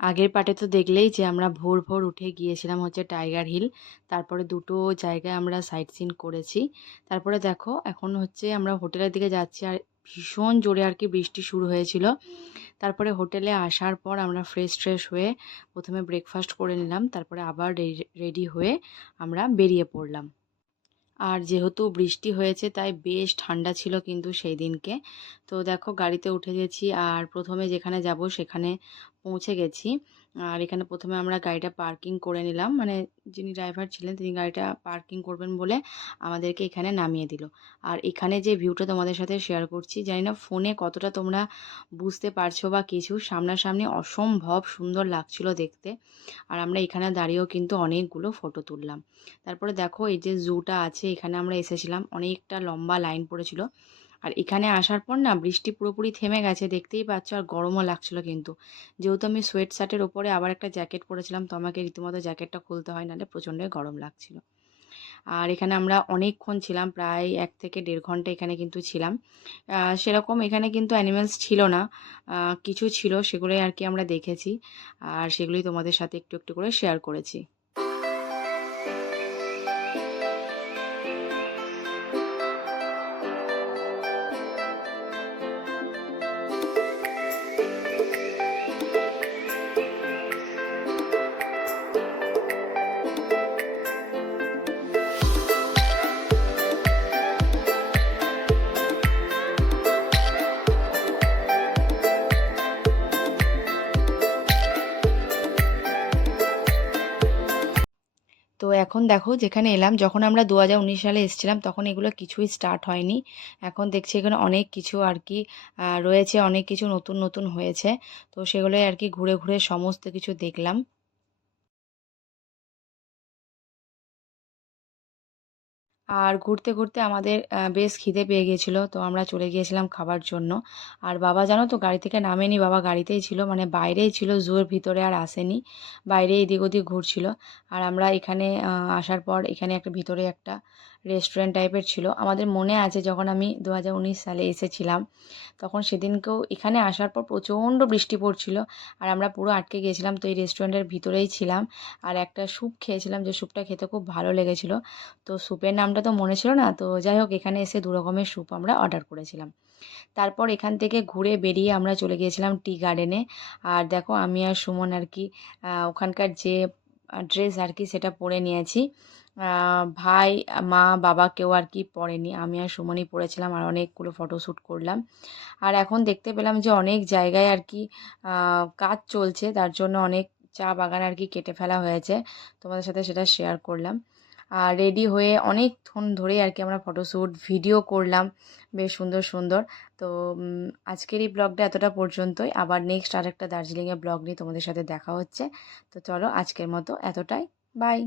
আগের পার্টে তো দেখলেই যে আমরা ভোর ভোর উঠে গিয়েছিলাম হচ্ছে টাইগার হিল। তারপরে দুটো জায়গায় আমরা সাইট সিন করেছি। তারপরে দেখো, এখন হচ্ছে আমরা হোটেলের দিকে যাচ্ছি আর ভীষণ জোরে আর কি বৃষ্টি শুরু হয়েছিল। তারপরে হোটেলে আসার পর আমরা ফ্রেশ ট্রেশ হয়ে প্রথমে ব্রেকফাস্ট করে নিলাম। তারপরে আবার রেডি হয়ে আমরা বেরিয়ে পড়লাম। আর যেহেতু বৃষ্টি হয়েছে, তাই বেশ ঠান্ডা ছিল কিন্তু সেই দিনকে। তো দেখো, গাড়িতে উঠে গেছি আর প্রথমে যেখানে যাব সেখানে পৌঁছে গেছি। আর এখানে প্রথমে আমরা গাড়িটা পার্কিং করে নিলাম। মানে যিনি ড্রাইভার ছিলেন, তিনি গাড়িটা পার্কিং করবেন বলে আমাদেরকে এখানে নামিয়ে দিল। আর এখানে যে ভিউটা তোমাদের সাথে শেয়ার করছি, জানি না ফোনে কতটা তোমরা বুঝতে পারছ বা কিছু, সামনাসামনি অসম্ভব সুন্দর লাগছিল দেখতে। আর আমরা এখানে দাঁড়িয়েও কিন্তু অনেকগুলো ফটো তুললাম। তারপরে দেখো এই যে জুটা আছে, এখানে আমরা এসেছিলাম। অনেকটা লম্বা লাইন পড়েছিল। আর এখানে আসার পর না বৃষ্টি পুরোপুরি থেমে গেছে, দেখতেই পাচ্ছ আর গরমও লাগছিল কিন্তু। যেহেতু আমি সোয়েট শার্টের ওপরে আবার একটা জ্যাকেট পরেছিলাম, তো আমাকে রীতিমতো জ্যাকেটটা খুলতে হয়, নাহলে প্রচণ্ডই গরম লাগছিল। আর এখানে আমরা অনেকক্ষণ ছিলাম, প্রায় এক থেকে দেড় ঘণ্টা এখানে কিন্তু ছিলাম। সেরকম এখানে কিন্তু অ্যানিমেলস ছিল না কিছু ছিল, সেগুলোই আর কি আমরা দেখেছি। আর সেগুলোই তোমাদের সাথে একটু একটু করে শেয়ার করেছি। তো এখন দেখো যেখানে এলাম, যখন আমরা দু হাজার উনিশ সালে এসেছিলাম, তখন এগুলো কিছুই স্টার্ট হয়নি। এখন দেখছি এখানে অনেক কিছু আর কি রয়েছে, অনেক কিছু নতুন নতুন হয়েছে। তো সেগুলোই আর কি ঘুরে ঘুরে সমস্ত কিছু দেখলাম। আর ঘুরতে ঘুরতে আমাদের বেশ খিদে পেয়ে গিয়েছিল। তো আমরা চলে গিয়েছিলাম খাবার জন্য। আর বাবা জানো তো গাড়ি থেকে নামেনি। বাবা গাড়িতেই ছিল। মানে বাইরেই ছিল জোর ভিতরে আর আসেনি। বাইরে এদিক ওদিক ঘুরছিল। আর আমরা এখানে আসার পর এখানে একটা, ভিতরে একটা রেস্টুরেন্ট টাইপের ছিল। আমাদের মনে আছে যখন আমি দু হাজার উনিশ সালে এসেছিলাম, তখন সেদিনকেও এখানে আসার পর প্রচণ্ড বৃষ্টি পড়ছিল আর আমরা পুরো আটকে গিয়েছিলাম। তো এই রেস্টুরেন্টের ভিতরেই ছিলাম আর একটা স্যুপ খেয়েছিলাম, যে স্যুপটা খেতে খুব ভালো লেগেছিলো। তো স্যুপের নামটা তো মনে ছিল না, তো যাই হোক, এখানে এসে দু রকমের স্যুপ আমরা অর্ডার করেছিলাম। তারপর এখান থেকে ঘুরে বেরিয়ে আমরা চলে গিয়েছিলাম টি গার্ডেনে আর দেখো, আমি আর সুমন আর কি ওখানকার যে ড্রেস আর কি, সেটা পরে নিয়েছি। ভাই, মা, বাবা কেউ আর কি পড়েনি। আমি আর সুমনই পড়েছিলাম আর অনেকগুলো ফটোশ্যুট করলাম। আর এখন দেখতে পেলাম যে অনেক জায়গায় আর কি কাজ চলছে। তার জন্য অনেক চা বাগান আর কি কেটে ফেলা হয়েছে। তোমাদের সাথে সেটা শেয়ার করলাম। আর রেডি হয়ে অনেকক্ষণ ধরে আর কি আমরা ফটোশ্যুট ভিডিও করলাম। বেশ সুন্দর সুন্দর। তো আজকের এই ব্লগটা এতটা পর্যন্তই। আবার নেক্সট আর একটা দার্জিলিংয়ের ব্লগ নিয়ে তোমাদের সাথে দেখা হচ্ছে। তো চলো আজকের মতো এতটাই। বাই